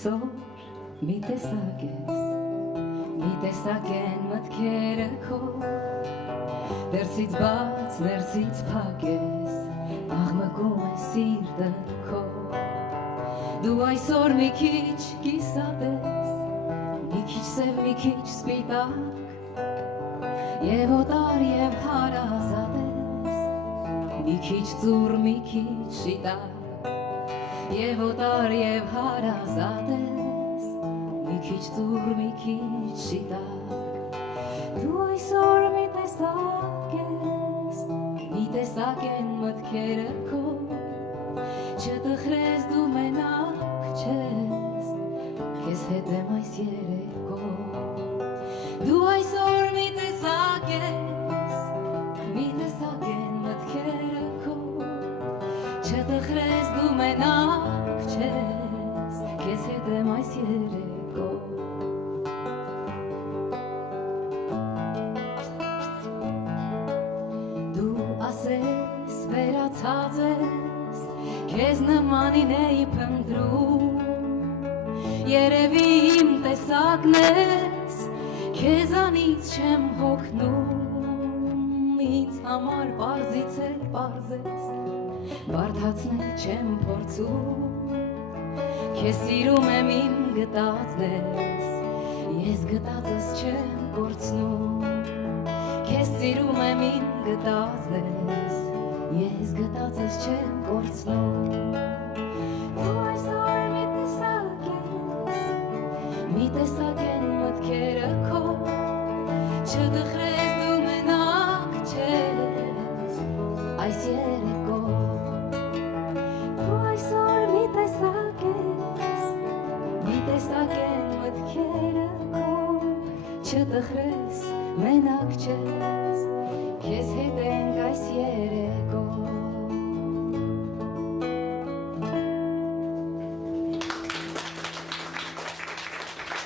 այսօր մի տեսակ են մտքերը քո դերսից բաց, ներսից փակ ես աղմկում է սիրտը քո դու այսօր մի քիչ կիսատ ես մի քիչ սև, մի քիչ սպիտակ եւ օտար եւ հարազատ ես մի քիչ ծուռ, մի քիչ շիտակ եւ օտար եւ հարազատ ես մի քիչ ծուռ, մի քիչ շիտակ դու այսօր մի տեսակ են մտքերը քո չտխրես դու մենակ չես քեզ հետ եմ այս երեկո դու այսօր մի տեսակ են մտքերը քո չտխրես դու մենակ չես քեզ հետ եմ այս երեկո ասես վերացած ես քեզ նմանին էի փնտրում երևի իմ տեսակն ես քեզանից չեմ հոգնում ինձ համար պարզից էլ պարզ ես բարդացնել չեմ փորձում քեզ սիրում եմ իմ գտածն ես ես գտածս չեմ կորցնում Քեզ սիրում եմ իմ գտածն ես, ես գտածս չեմ կորցնում Դու այսօր մի տեսակ են մտքերը քո Չտխրես դու մենակ չես այս երեկո Դու այսօր մի տեսակ են մտքերը քո Չտխրես մենակ չես Քեզ հետ ենք այս երեկո